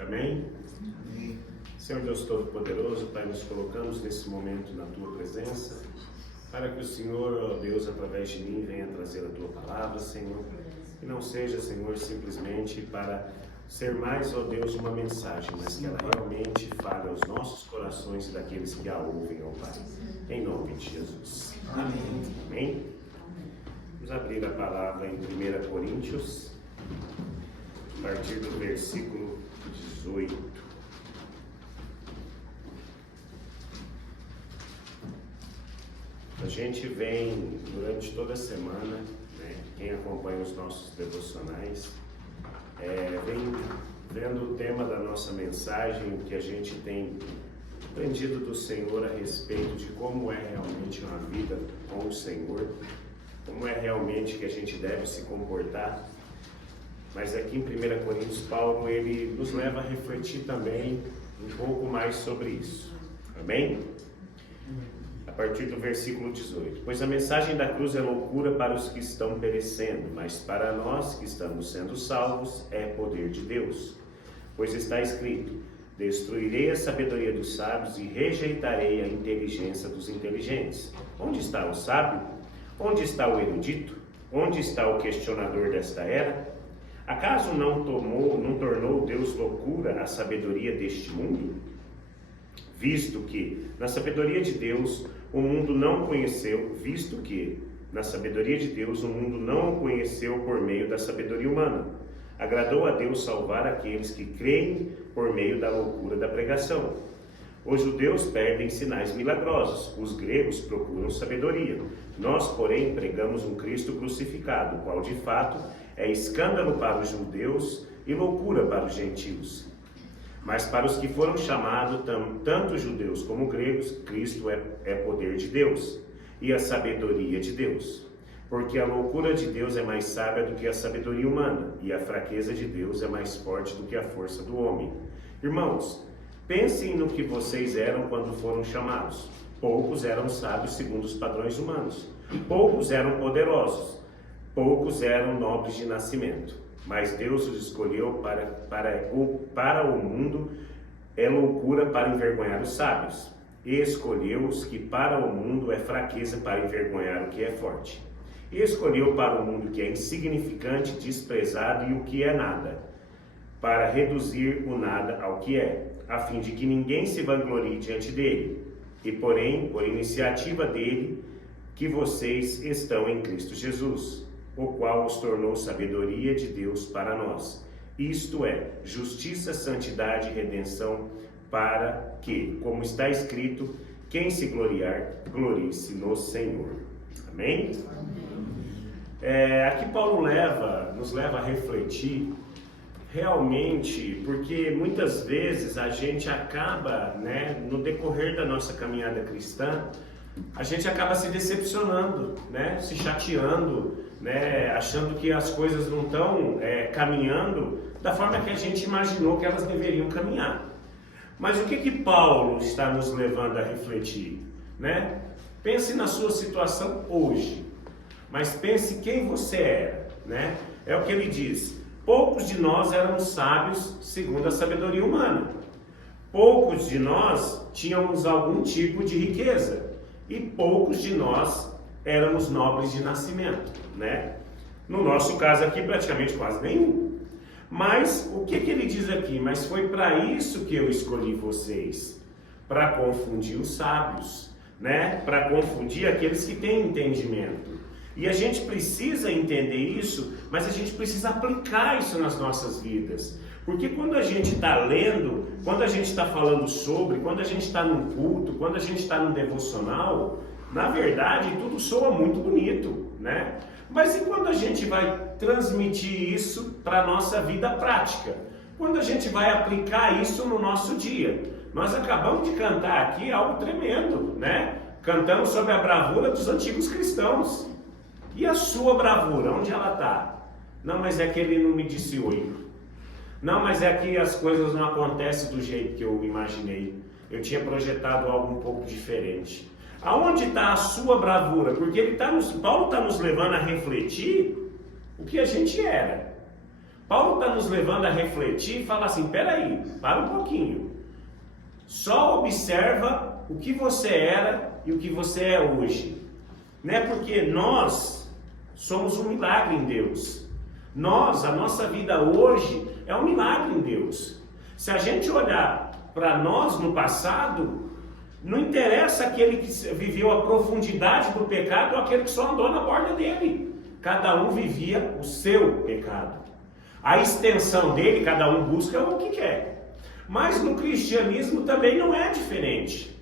Amém? Amém. Senhor Deus Todo-Poderoso, Pai, nos colocamos nesse momento na Tua presença, para que o Senhor, ó Deus, através de mim, venha trazer a Tua palavra, Senhor, que não seja, Senhor, simplesmente para ser mais, ó Deus, uma mensagem, mas que ela realmente fale aos nossos corações e daqueles que a ouvem, ó Pai, em nome de Jesus. Amém. Amém? Vamos abrir a palavra em 1 Coríntios, a partir do versículo 18. A gente vem durante toda a semana, né, quem acompanha os nossos devocionais, vem vendo o tema da nossa mensagem, o que a gente tem aprendido do Senhor a respeito de como é realmente uma vida com o Senhor, como é realmente que a gente deve se comportar. Mas aqui em 1 Coríntios, Paulo, ele nos leva a refletir também um pouco mais sobre isso. Amém? A partir do versículo 18. Pois a mensagem da cruz é loucura para os que estão perecendo, mas para nós que estamos sendo salvos é poder de Deus. Pois está escrito: destruirei a sabedoria dos sábios e rejeitarei a inteligência dos inteligentes. Onde está o sábio? Onde está o erudito? Onde está o questionador desta era? Acaso não tornou Deus loucura a sabedoria deste mundo? Visto que, na sabedoria de Deus, o mundo não conheceu por meio da sabedoria humana. Agradou a Deus salvar aqueles que creem por meio da loucura da pregação. Os judeus pedem sinais milagrosos, os gregos procuram sabedoria. Nós, porém, pregamos um Cristo crucificado, o qual, de fato, é escândalo para os judeus e loucura para os gentios. Mas para os que foram chamados, tanto judeus como gregos, Cristo é poder de Deus e a sabedoria de Deus. Porque a loucura de Deus é mais sábia do que a sabedoria humana, e a fraqueza de Deus é mais forte do que a força do homem. Irmãos, pensem no que vocês eram quando foram chamados. Poucos eram sábios segundo os padrões humanos. Poucos eram poderosos. Poucos eram nobres de nascimento. Mas Deus os escolheu para o mundo, é loucura para envergonhar os sábios. E escolheu-os que para o mundo é fraqueza para envergonhar o que é forte. E escolheu para o mundo que é insignificante, desprezado e o que é nada, para reduzir o nada ao que é, a fim de que ninguém se vanglorie diante dele. E porém, por iniciativa dele, que vocês estão em Cristo Jesus, o qual os tornou sabedoria de Deus para nós. Isto é, justiça, santidade e redenção, para que, como está escrito, quem se gloriar, glorie-se no Senhor. Amém? Aqui Paulo nos leva a refletir realmente, porque muitas vezes a gente acaba, no decorrer da nossa caminhada cristã, a gente acaba se decepcionando, se chateando, achando que as coisas não estão caminhando da forma que a gente imaginou que elas deveriam caminhar. Mas o que Paulo está nos levando a refletir? Pense na sua situação hoje, mas pense quem você era. É o que ele diz: poucos de nós éramos sábios segundo a sabedoria humana. Poucos de nós tínhamos algum tipo de riqueza. E poucos de nós éramos nobres de nascimento, No nosso caso aqui, praticamente quase nenhum. Mas o que ele diz aqui? Mas foi para isso que eu escolhi vocês, para confundir os sábios, Para confundir aqueles que têm entendimento. E a gente precisa entender isso, mas a gente precisa aplicar isso nas nossas vidas. Porque quando a gente está lendo, quando a gente está falando sobre, quando a gente está num culto, quando a gente está num devocional, na verdade tudo soa muito bonito, Mas e quando a gente vai transmitir isso para a nossa vida prática? Quando a gente vai aplicar isso no nosso dia? Nós acabamos de cantar aqui algo tremendo, Cantamos sobre a bravura dos antigos cristãos. E a sua bravura, onde ela está? Não, mas é que ele não me disse oi. Não, mas é que as coisas não acontecem do jeito que eu imaginei. Eu tinha projetado algo um pouco diferente. Aonde está a sua bravura? Porque Paulo está nos levando a refletir o que a gente era. Paulo está nos levando a refletir e falar assim, peraí, para um pouquinho. Só observa o que você era e o que você é hoje. Né? Porque nós somos um milagre em Deus. A nossa vida hoje é um milagre em Deus. Se a gente olhar para nós no passado, não interessa aquele que viveu a profundidade do pecado ou aquele que só andou na borda dele. Cada um vivia o seu pecado. A extensão dele, cada um busca o que quer. Mas no cristianismo também não é diferente.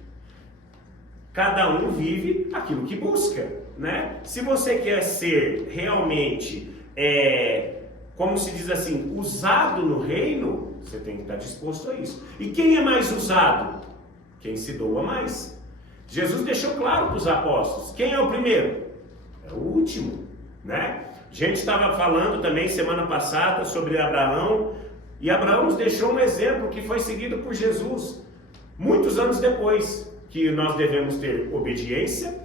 Cada um vive aquilo que busca, né? Se você quer ser realmente, como se diz assim, usado no reino, você tem que estar disposto a isso. E quem é mais usado? Quem se doa mais. Jesus deixou claro para os apóstolos, quem é o primeiro? É o último, né? A gente estava falando também semana passada sobre Abraão, e Abraão nos deixou um exemplo que foi seguido por Jesus, muitos anos depois, que nós devemos ter obediência,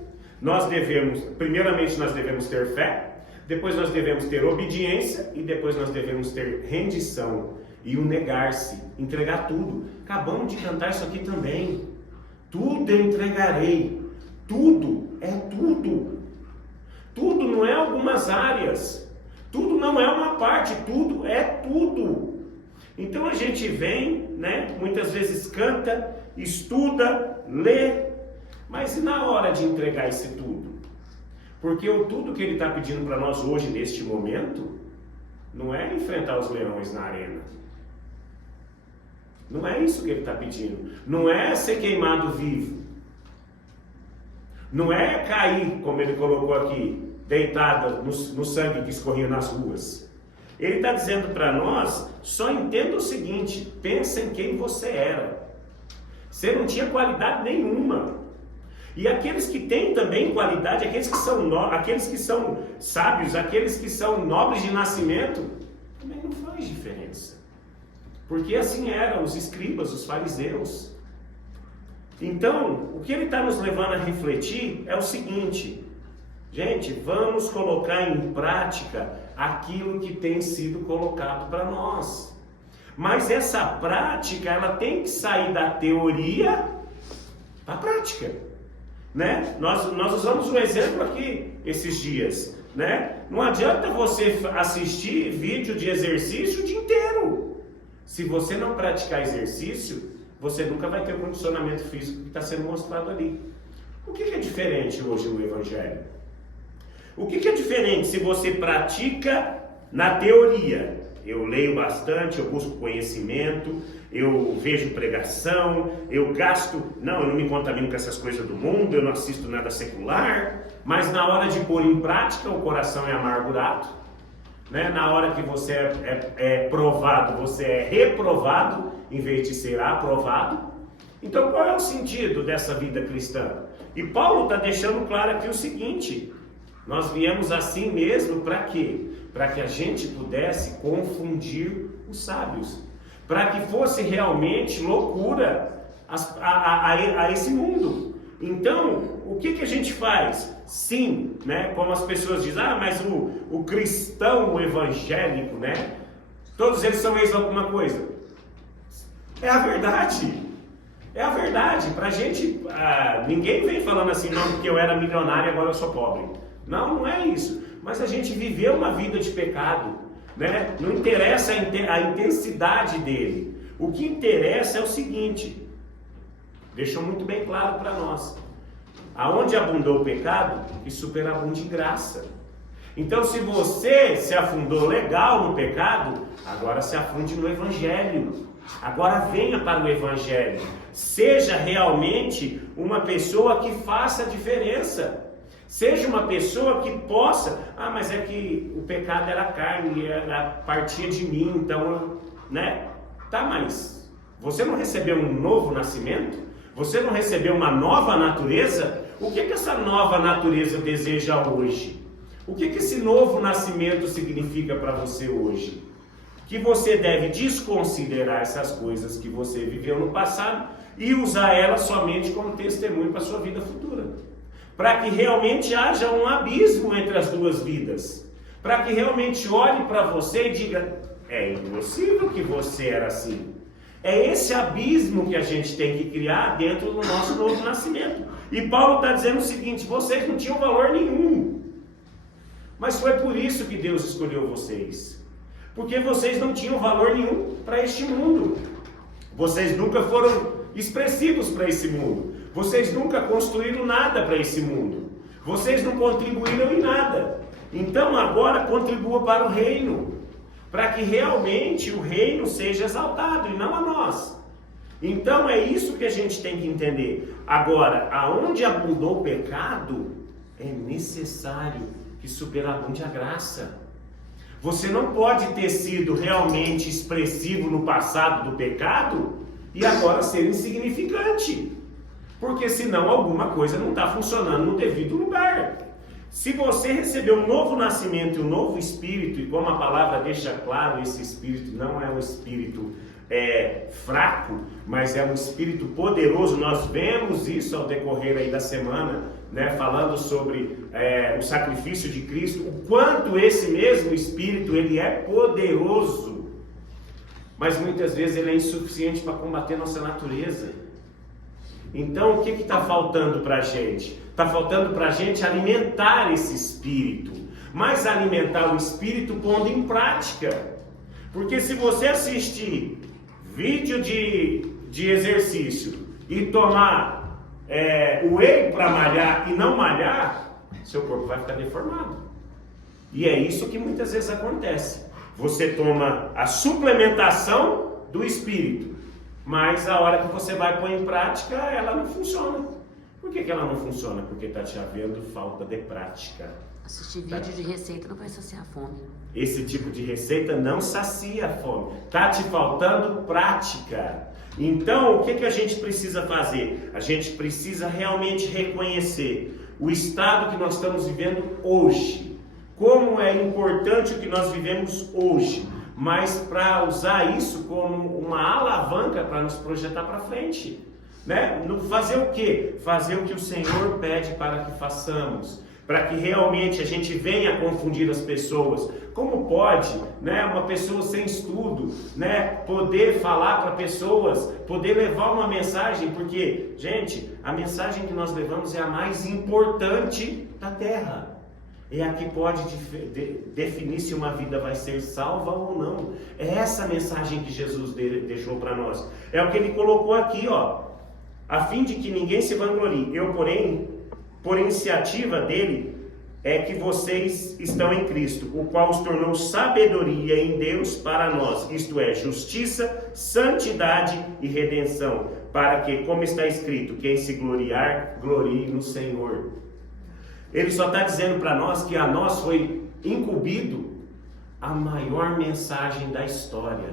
primeiramente nós devemos ter fé, depois nós devemos ter obediência, e depois nós devemos ter rendição, e o negar-se, entregar tudo. Acabamos de cantar isso aqui também, tudo eu entregarei, tudo é tudo. Tudo não é algumas áreas, tudo não é uma parte, tudo é tudo. Então a gente vem, né, muitas vezes canta, estuda, lê, mas e na hora de entregar esse tudo? Porque o tudo que ele está pedindo para nós hoje, neste momento, não é enfrentar os leões na arena. Não é isso que ele está pedindo. Não é ser queimado vivo. Não é cair, como ele colocou aqui, deitado no sangue que escorria nas ruas. Ele está dizendo para nós, só entenda o seguinte, pensa em quem você era. Você não tinha qualidade nenhuma. E aqueles que têm também qualidade, aqueles que são sábios, aqueles que são nobres de nascimento, também não faz diferença. Porque assim eram os escribas, os fariseus. Então, o que ele está nos levando a refletir é o seguinte, gente, vamos colocar em prática aquilo que tem sido colocado para nós. Mas essa prática, ela tem que sair da teoria para a prática, né? Nós usamos um exemplo aqui esses dias, né? Não adianta você assistir vídeo de exercício o dia inteiro. Se você não praticar exercício, você nunca vai ter o condicionamento físico que está sendo mostrado ali. O que é diferente hoje no Evangelho? O que é diferente se você pratica na teoria? Eu leio bastante, eu busco conhecimento, eu vejo pregação, eu não me contamino com essas coisas do mundo, eu não assisto nada secular, mas na hora de pôr em prática o coração é amargurado, né? Na hora que você é provado, você é reprovado em vez de ser aprovado. Então qual é o sentido dessa vida cristã? E Paulo está deixando claro aqui o seguinte, nós viemos assim mesmo para quê? Para que a gente pudesse confundir os sábios, para que fosse realmente loucura a esse mundo. Então, o que a gente faz? Sim, né? Como as pessoas dizem, mas o cristão, o evangélico, né? Todos eles são ex alguma coisa. É a verdade. É a verdade. Pra gente, ninguém vem falando assim, não, porque eu era milionário e agora eu sou pobre. Não é isso. Mas a gente viveu uma vida de pecado, né? Não interessa a intensidade dele. O que interessa é o seguinte, deixou muito bem claro para nós. Aonde abundou o pecado, que superabunde graça. Então, se você se afundou legal no pecado, agora se afunde no Evangelho. Agora venha para o Evangelho. Seja realmente uma pessoa que faça a diferença. Seja uma pessoa que possa, mas é que o pecado era carne, partia de mim, então, né? Tá, mas você não recebeu um novo nascimento? Você não recebeu uma nova natureza? O que essa nova natureza deseja hoje? O que esse novo nascimento significa para você hoje? Que você deve desconsiderar essas coisas que você viveu no passado e usar elas somente como testemunho para a sua vida futura. Para que realmente haja um abismo entre as duas vidas. Para que realmente olhe para você e diga, É impossível que você era assim. É esse abismo que a gente tem que criar dentro do nosso novo nascimento. E Paulo está dizendo o seguinte: vocês não tinham valor nenhum. Mas foi por isso que Deus escolheu vocês. Porque vocês não tinham valor nenhum para este mundo. Vocês nunca foram expressivos para esse mundo. Vocês nunca construíram nada para esse mundo. Vocês não contribuíram em nada. Então agora contribua para o reino, para que realmente o reino seja exaltado e não a nós. Então é isso que a gente tem que entender. Agora, aonde abundou o pecado, é necessário que superabunde a graça. Você não pode ter sido realmente expressivo no passado do pecado e agora ser insignificante, porque senão alguma coisa não está funcionando no devido lugar. Se você recebeu um novo nascimento e um novo espírito, e como a palavra deixa claro, esse espírito não é um espírito fraco, mas é um espírito poderoso. Nós vemos isso ao decorrer aí da semana, né, falando sobre o sacrifício de Cristo, o quanto esse mesmo espírito ele é poderoso, mas muitas vezes ele é insuficiente para combater nossa natureza. Então o que está faltando para a gente? Está faltando para a gente alimentar esse espírito, mas alimentar o espírito pondo em prática. Porque se você assistir vídeo de exercício e tomar whey para malhar e não malhar, seu corpo vai ficar deformado. E é isso que muitas vezes acontece. Você toma a suplementação do espírito, mas a hora que você vai pôr em prática, ela não funciona. Por que ela não funciona? Porque está te havendo falta de prática. Assistir vídeo de receita não vai saciar a fome. Esse tipo de receita não sacia a fome. Está te faltando prática. Então, o que a gente precisa fazer? A gente precisa realmente reconhecer o estado que nós estamos vivendo hoje. Como é importante o que nós vivemos hoje. Mas para usar isso como uma alavanca para nos projetar para frente. Né? Fazer o quê? Fazer o que o Senhor pede para que façamos. Para que realmente a gente venha confundir as pessoas. Como pode, né, uma pessoa sem estudo, né, poder falar para pessoas, poder levar uma mensagem? Porque, gente, a mensagem que nós levamos é a mais importante da terra. É a que pode definir se uma vida vai ser salva ou não. É essa mensagem que Jesus deixou para nós. É o que ele colocou aqui, ó. A fim de que ninguém se vanglorie. Eu, porém, por iniciativa dele, é que vocês estão em Cristo, o qual os tornou sabedoria em Deus para nós, isto é, justiça, santidade e redenção, para que, como está escrito, quem se gloriar, glorie no Senhor. Ele só está dizendo para nós que a nós foi incumbido a maior mensagem da história,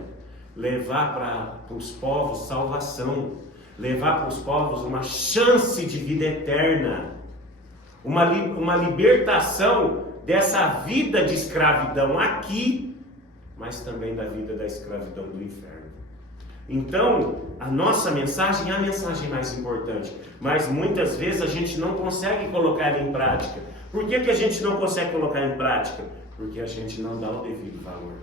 levar para os povos salvação, levar para os povos uma chance de vida eterna, uma libertação dessa vida de escravidão aqui, mas também da vida da escravidão do inferno. Então, a nossa mensagem é a mensagem mais importante, mas muitas vezes a gente não consegue colocar ela em prática. Por que a gente não consegue colocar em prática? Porque a gente não dá o devido valor.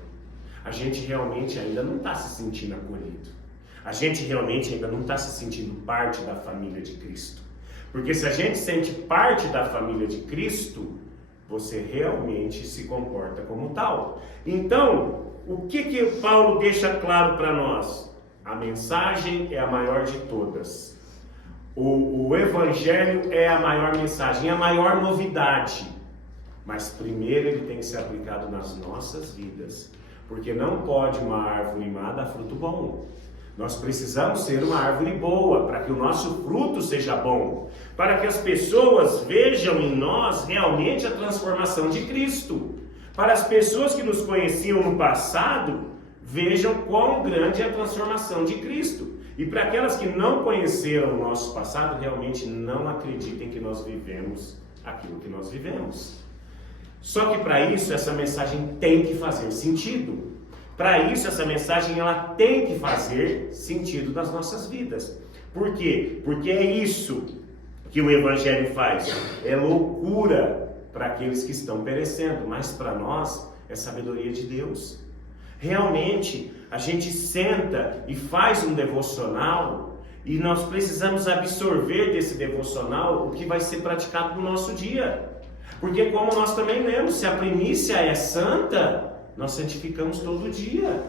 A gente realmente ainda não está se sentindo acolhido. A gente realmente ainda não está se sentindo parte da família de Cristo. Porque se a gente sente parte da família de Cristo, você realmente se comporta como tal. Então, o que Paulo deixa claro para nós? A mensagem é a maior de todas. O Evangelho é a maior mensagem, é a maior novidade. Mas primeiro ele tem que ser aplicado nas nossas vidas. Porque não pode uma árvore má dar fruto bom. Nós precisamos ser uma árvore boa, para que o nosso fruto seja bom. Para que as pessoas vejam em nós realmente a transformação de Cristo. Para as pessoas que nos conheciam no passado, vejam quão grande é a transformação de Cristo. E para aquelas que não conheceram o nosso passado, realmente não acreditem que nós vivemos aquilo que nós vivemos. Só que para isso, essa mensagem tem que fazer sentido. Para isso, essa mensagem ela tem que fazer sentido nas nossas vidas. Por quê? Porque é isso que o Evangelho faz. É loucura para aqueles que estão perecendo, mas para nós é sabedoria de Deus. Realmente, a gente senta e faz um devocional e nós precisamos absorver desse devocional o que vai ser praticado no nosso dia. Porque como nós também lemos, se a primícia é santa, nós santificamos todo dia.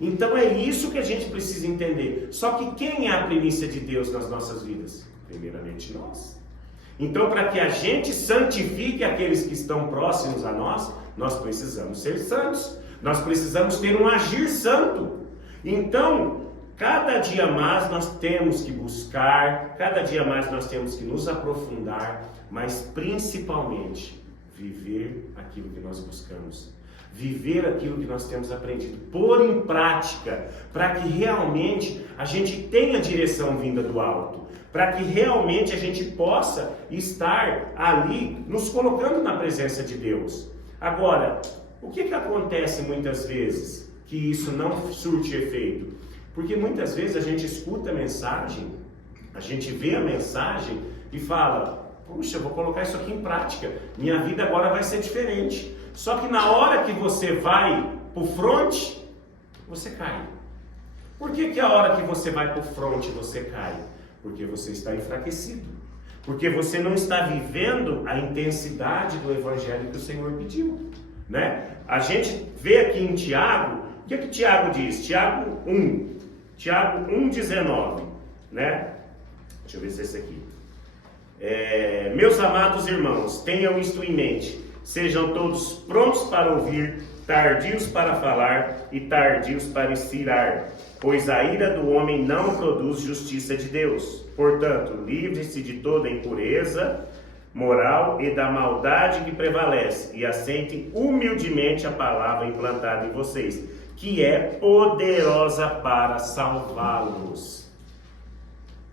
Então é isso que a gente precisa entender. Só que quem é a primícia de Deus nas nossas vidas? Primeiramente nós. Então, para que a gente santifique aqueles que estão próximos a nós, nós precisamos ser santos. Nós precisamos ter um agir santo. Então, cada dia mais nós temos que buscar, cada dia mais nós temos que nos aprofundar, mas principalmente viver aquilo que nós buscamos. Viver aquilo que nós temos aprendido, pôr em prática, para que realmente a gente tenha direção vinda do alto, para que realmente a gente possa estar ali, nos colocando na presença de Deus. Agora, o que acontece muitas vezes que isso não surte efeito? Porque muitas vezes a gente escuta a mensagem, a gente vê a mensagem e fala: puxa, eu vou colocar isso aqui em prática, minha vida agora vai ser diferente. Só que na hora que você vai para o front, você cai. Por que a hora que você vai para o front você cai? Porque você está enfraquecido. Porque você não está vivendo a intensidade do evangelho que o Senhor pediu, né? A gente vê aqui em Tiago, o que Tiago diz? Tiago 1:19, né? Deixa eu ver se é esse aqui. Meus amados irmãos, tenham isto em mente. Sejam todos prontos para ouvir, tardios para falar e tardios para irar, pois a ira do homem não produz justiça de Deus. Portanto, livre-se de toda impureza moral e da maldade que prevalece, e acentem humildemente a palavra implantada em vocês, que é poderosa para salvá-los.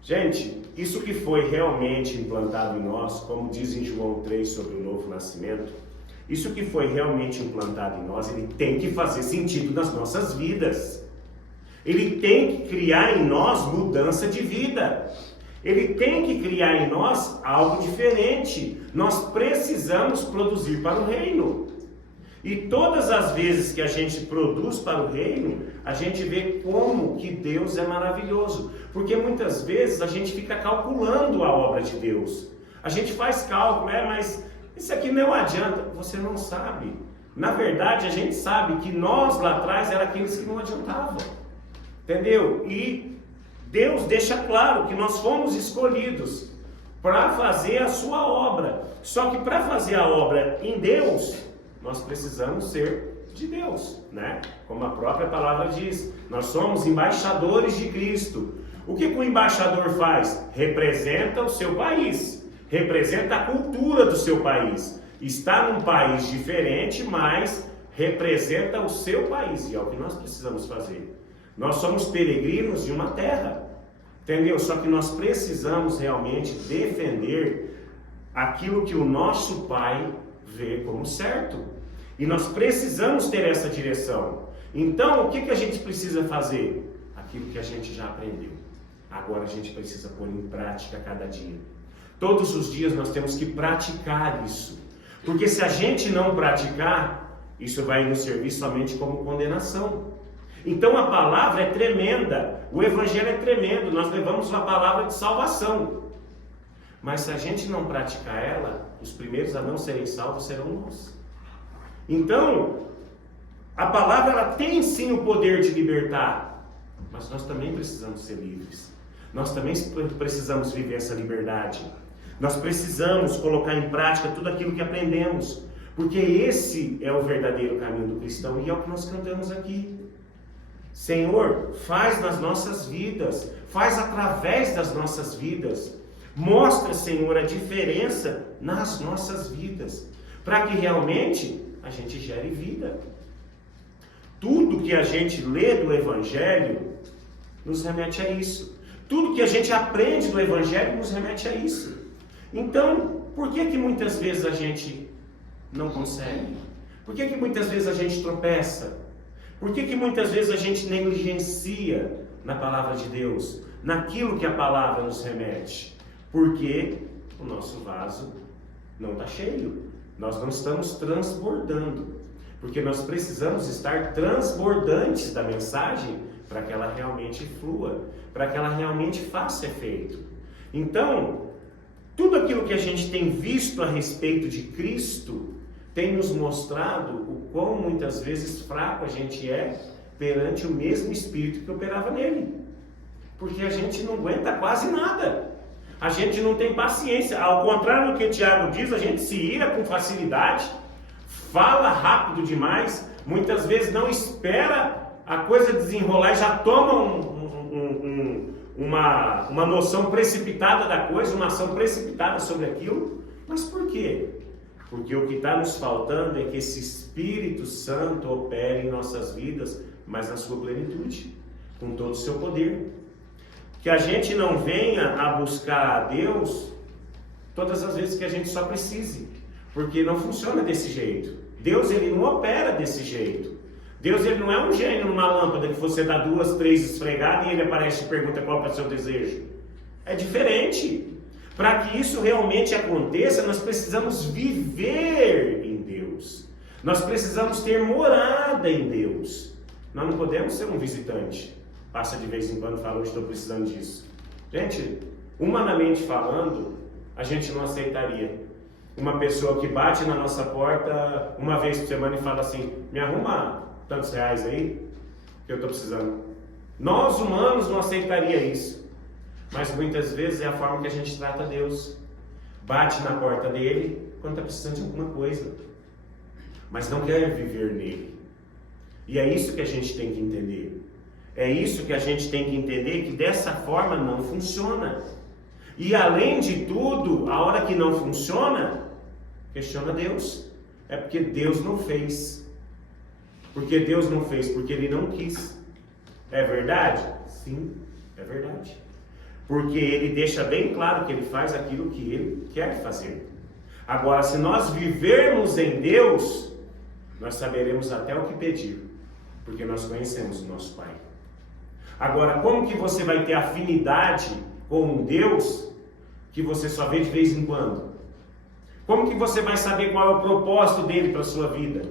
Gente, isso que foi realmente implantado em nós, como diz em João 3 sobre o novo nascimento, isso que foi realmente implantado em nós, ele tem que fazer sentido nas nossas vidas. Ele tem que criar em nós mudança de vida. Ele tem que criar em nós algo diferente. Nós precisamos produzir para o reino. E todas as vezes que a gente produz para o reino, a gente vê como que Deus é maravilhoso. Porque muitas vezes a gente fica calculando a obra de Deus. A gente faz cálculo, mas isso aqui não adianta. Você não sabe. Na verdade, a gente sabe que nós lá atrás eram aqueles que não adiantavam. Entendeu? E Deus deixa claro que nós fomos escolhidos para fazer a sua obra. Só que para fazer a obra em Deus, nós precisamos ser de Deus, né? Como a própria palavra diz, nós somos embaixadores de Cristo. O que o embaixador faz? Representa o seu país, representa a cultura do seu país. Está num país diferente, mas representa o seu país, e é o que nós precisamos fazer. Nós somos peregrinos de uma terra, entendeu? Só que nós precisamos realmente defender aquilo que o nosso Pai vê como certo. E nós precisamos ter essa direção. Então, o que a gente precisa fazer? Aquilo que a gente já aprendeu. Agora a gente precisa pôr em prática cada dia. Todos os dias nós temos que praticar isso. Porque se a gente não praticar, isso vai nos servir somente como condenação. Então a palavra é tremenda, o evangelho é tremendo, nós levamos uma palavra de salvação. Mas se a gente não praticar ela, os primeiros a não serem salvos serão nós. Então, a palavra ela tem sim o poder de libertar, mas nós também precisamos ser livres. Nós também precisamos viver essa liberdade. Nós precisamos colocar em prática tudo aquilo que aprendemos, porque esse é o verdadeiro caminho do cristão e é o que nós cantamos aqui. Senhor, faz nas nossas vidas, faz através das nossas vidas. Mostra, Senhor, a diferença nas nossas vidas, para que realmente a gente gere vida. Tudo que a gente lê do Evangelho nos remete a isso. Tudo que a gente aprende do Evangelho nos remete a isso. Então, por que muitas vezes a gente não consegue? Por que muitas vezes a gente tropeça? Por que muitas vezes a gente negligencia na palavra de Deus, naquilo que a palavra nos remete? Porque o nosso vaso não está cheio, nós não estamos transbordando. Porque nós precisamos estar transbordantes da mensagem para que ela realmente flua, para que ela realmente faça efeito. Então, tudo aquilo que a gente tem visto a respeito de Cristo tem nos mostrado o quão muitas vezes fraco a gente é perante o mesmo Espírito que operava nele. Porque a gente não aguenta quase nada. A gente não tem paciência. Ao contrário do que Tiago diz, a gente se ira com facilidade, fala rápido demais, muitas vezes não espera a coisa desenrolar e já toma uma noção precipitada da coisa, uma ação precipitada sobre aquilo. Mas por quê? Porque o que está nos faltando é que esse Espírito Santo opere em nossas vidas, mas na sua plenitude, com todo o seu poder. Que a gente não venha a buscar a Deus todas as vezes que a gente só precise, porque não funciona desse jeito. Deus, ele não opera desse jeito. Deus, ele não é um gênio numa lâmpada que você dá 2, 3 esfregadas e ele aparece e pergunta qual é o seu desejo. É diferente. Para que isso realmente aconteça, nós precisamos viver em Deus. Nós precisamos ter morada em Deus. Nós não podemos ser um visitante. Passa de vez em quando e fala, hoje estou precisando disso. Gente, humanamente falando, a gente não aceitaria uma pessoa que bate na nossa porta uma vez por semana e fala assim, me arruma tantos reais aí que eu estou precisando. Nós humanos não aceitaria isso. Mas muitas vezes é a forma que a gente trata Deus. Bate na porta dele quando está precisando de alguma coisa, mas não quer viver nele. E é isso que a gente tem que entender. É isso que a gente tem que entender, que dessa forma não funciona. E além de tudo, a hora que não funciona, questiona Deus. É porque Deus não fez. Porque Deus não fez, porque Ele não quis. É verdade? Sim, é verdade. Porque Ele deixa bem claro que Ele faz aquilo que Ele quer fazer. Agora, se nós vivermos em Deus, nós saberemos até o que pedir, porque nós conhecemos o nosso Pai. Agora, como que você vai ter afinidade com um Deus que você só vê de vez em quando? Como que você vai saber qual é o propósito dele para a sua vida?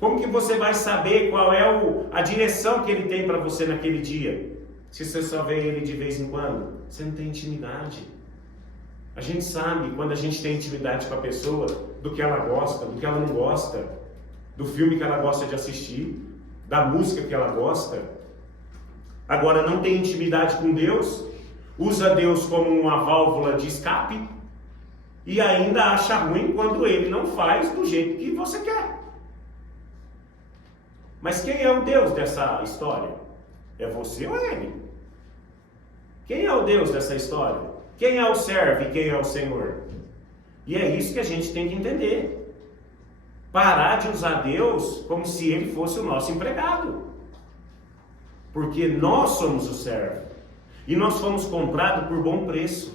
Como que você vai saber qual é a direção que ele tem para você naquele dia? Se você só vê ele de vez em quando, você não tem intimidade. A gente sabe, quando a gente tem intimidade com a pessoa, do que ela gosta, do que ela não gosta, do filme que ela gosta de assistir, da música que ela gosta. Agora, não tem intimidade com Deus, usa Deus como uma válvula de escape e ainda acha ruim quando Ele não faz do jeito que você quer. Mas quem é o Deus dessa história? É você ou Ele? Quem é o Deus dessa história? Quem é o servo e quem é o Senhor? E é isso que a gente tem que entender. Parar de usar Deus como se Ele fosse o nosso empregado. Porque nós somos o servo. E nós fomos comprados por bom preço.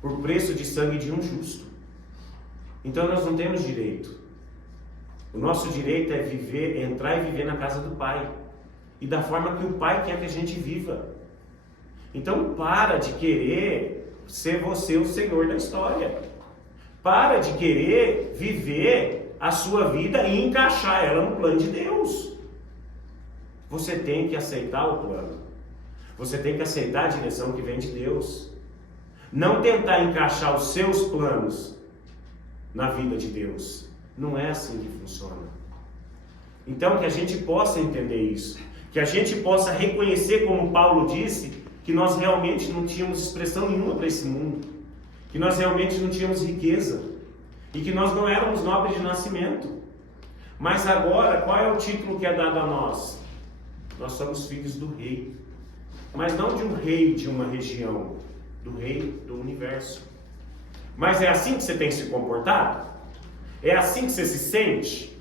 Por preço de sangue de um justo. Então nós não temos direito. O nosso direito é viver, entrar e viver na casa do Pai. E da forma que o Pai quer que a gente viva. Então para de querer ser você o Senhor da história. Para de querer viver a sua vida e encaixar ela no plano de Deus. Você tem que aceitar o plano. Você tem que aceitar a direção que vem de Deus. Não tentar encaixar os seus planos na vida de Deus. Não é assim que funciona. Então que a gente possa entender isso. Que a gente possa reconhecer, como Paulo disse, que nós realmente não tínhamos expressão nenhuma para esse mundo. Que nós realmente não tínhamos riqueza. E que nós não éramos nobres de nascimento. Mas agora, qual é o título que é dado a nós? Nós somos filhos do rei. Mas não de um rei de uma região, do rei do universo. Mas é assim que você tem que se comportar? É assim que você se sente?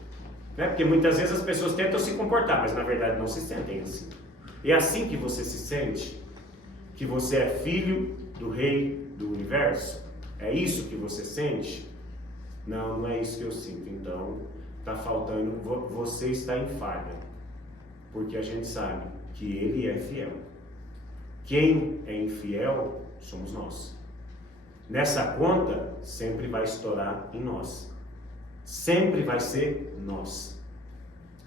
Né? Porque muitas vezes as pessoas tentam se comportar, mas na verdade não se sentem assim. É assim que você se sente? Que você é filho do rei do universo? É isso que você sente? Não, não é isso que eu sinto. Então, está faltando, você está em falha. Porque a gente sabe que Ele é fiel. Quem é infiel somos nós. Nessa conta, sempre vai estourar em nós. Sempre vai ser nós.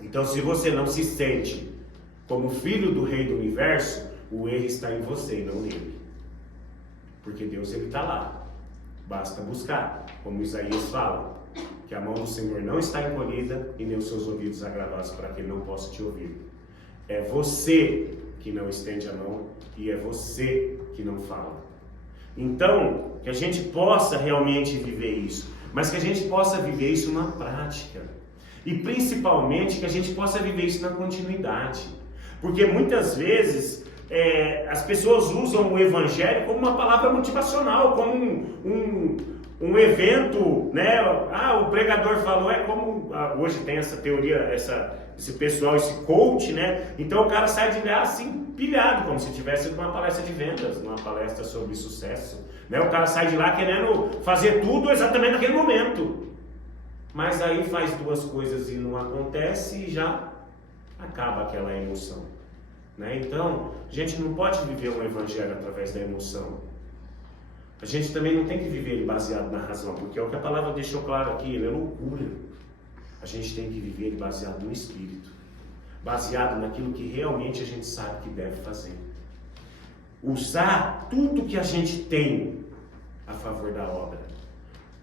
Então, se você não se sente como filho do Rei do Universo, o erro está em você e não nele. Porque Deus, ele está lá. Basta buscar, como Isaías fala, que a mão do Senhor não está encolhida e nem os seus ouvidos agravados para que ele não possa te ouvir. É você que não estende a mão e é você que não fala. Então, que a gente possa realmente viver isso, mas que a gente possa viver isso na prática. E principalmente que a gente possa viver isso na continuidade. Porque muitas vezes as pessoas usam o Evangelho como uma palavra motivacional, como um evento, né? O pregador falou, como hoje tem essa teoria, esse pessoal, esse coach, né? Então o cara sai de lá assim, pilhado, como se tivesse numa palestra de vendas, numa palestra sobre sucesso, né? O cara sai de lá querendo fazer tudo exatamente naquele momento, mas aí faz duas coisas e não acontece e já acaba aquela emoção, né? Então a gente não pode viver um evangelho através da emoção. A gente também não tem que viver ele baseado na razão, porque é o que a palavra deixou claro aqui, ele é loucura. A gente tem que viver ele baseado no Espírito, baseado naquilo que realmente a gente sabe que deve fazer. Usar tudo que a gente tem a favor da obra.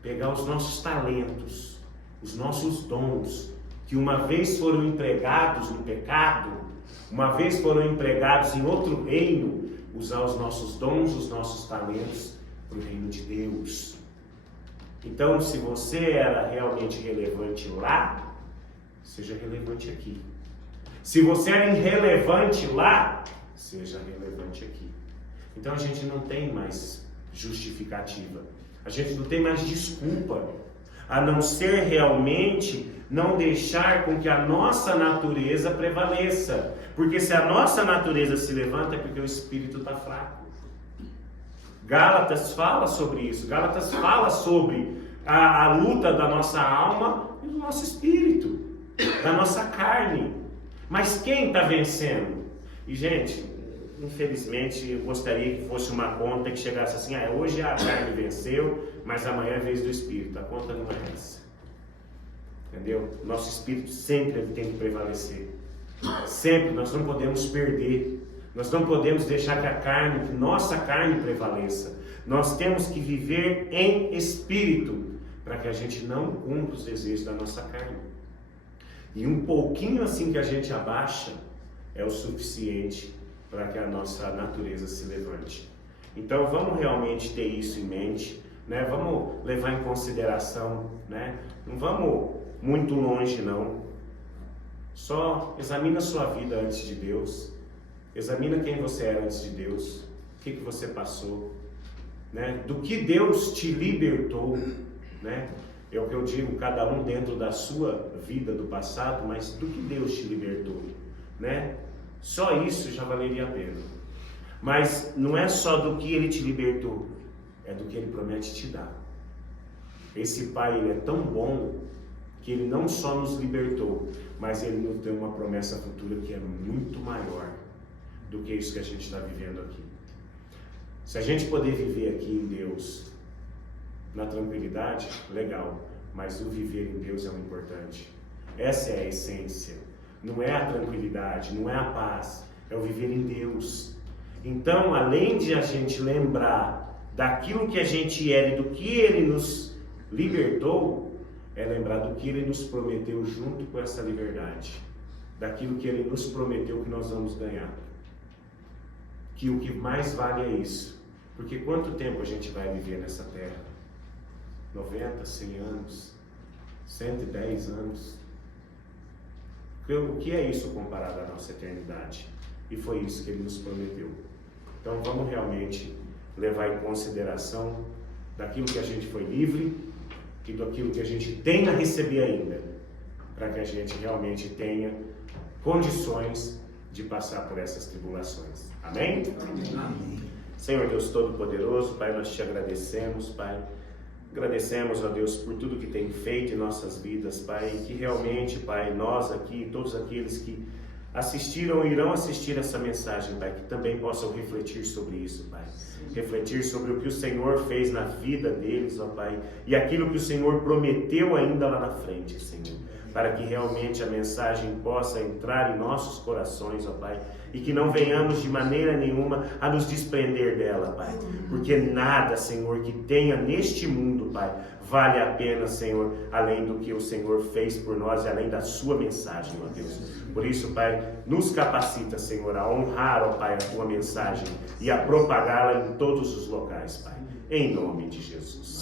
Pegar os nossos talentos, os nossos dons, que uma vez foram empregados no pecado, uma vez foram empregados em outro reino, usar os nossos dons, os nossos talentos para o reino de Deus. Então, se você era realmente relevante lá, seja relevante aqui. Se você era irrelevante lá, seja relevante aqui. Então a gente não tem mais justificativa, a gente não tem mais desculpa, a não ser realmente não deixar com que a nossa natureza prevaleça. Porque se a nossa natureza se levanta é porque o espírito está fraco. Gálatas fala sobre isso. Gálatas fala sobre a luta da nossa alma e do nosso espírito, da nossa carne. Mas quem está vencendo? E gente, infelizmente eu gostaria que fosse uma conta que chegasse assim, hoje a carne venceu, mas amanhã é a vez do espírito. A conta não é essa. Entendeu? Nosso espírito sempre tem que prevalecer. Sempre, nós não podemos perder. Nós não podemos deixar que nossa carne prevaleça. Nós temos que viver em espírito, para que a gente não cumpra os desejos da nossa carne. E um pouquinho assim que a gente abaixa, é o suficiente para que a nossa natureza se levante. Então vamos realmente ter isso em mente, né? Vamos levar em consideração, né? Não vamos muito longe não. Só examina a sua vida antes de Deus. Examina quem você era antes de Deus, o que você passou, né? Do que Deus te libertou, né? É o que eu digo, cada um dentro da sua vida do passado, mas do que Deus te libertou, né? Só isso já valeria a pena. Mas não é só do que Ele te libertou, é do que Ele promete te dar. Esse Pai, Ele é tão bom que Ele não só nos libertou, mas Ele nos deu uma promessa futura que é muito maior do que isso que a gente está vivendo aqui. Se a gente poder viver aqui em Deus, na tranquilidade, legal, mas o viver em Deus é o importante. Essa é a essência. Não é a tranquilidade, não é a paz, é o viver em Deus. Então, além de a gente lembrar daquilo que a gente era e do que Ele nos libertou, é lembrar do que Ele nos prometeu junto com essa liberdade, daquilo que Ele nos prometeu que nós vamos ganhar. Que o que mais vale é isso. Porque quanto tempo a gente vai viver nessa terra? 90, 100 anos? 110 anos? O que é isso comparado à nossa eternidade? E foi isso que Ele nos prometeu. Então vamos realmente levar em consideração daquilo que a gente foi livre e daquilo que a gente tem a receber ainda, para que a gente realmente tenha condições de passar por essas tribulações. Amém? Amém. Senhor Deus Todo-Poderoso, Pai, nós te agradecemos, Pai. Agradecemos, ó Deus, por tudo que tem feito em nossas vidas, Pai, e que realmente, Pai, nós aqui, todos aqueles que assistiram ou irão assistir essa mensagem, Pai, que também possam refletir sobre isso, Pai. Refletir sobre o que o Senhor fez na vida deles, ó Pai, e aquilo que o Senhor prometeu ainda lá na frente, Senhor. para que realmente a mensagem possa entrar em nossos corações, ó Pai, e que não venhamos de maneira nenhuma a nos desprender dela, Pai, porque nada, Senhor, que tenha neste mundo, Pai, vale a pena, Senhor, além do que o Senhor fez por nós e além da sua mensagem, ó Deus. Por isso, Pai, nos capacita, Senhor, a honrar, ó Pai, a tua mensagem e a propagá-la em todos os locais, Pai, em nome de Jesus.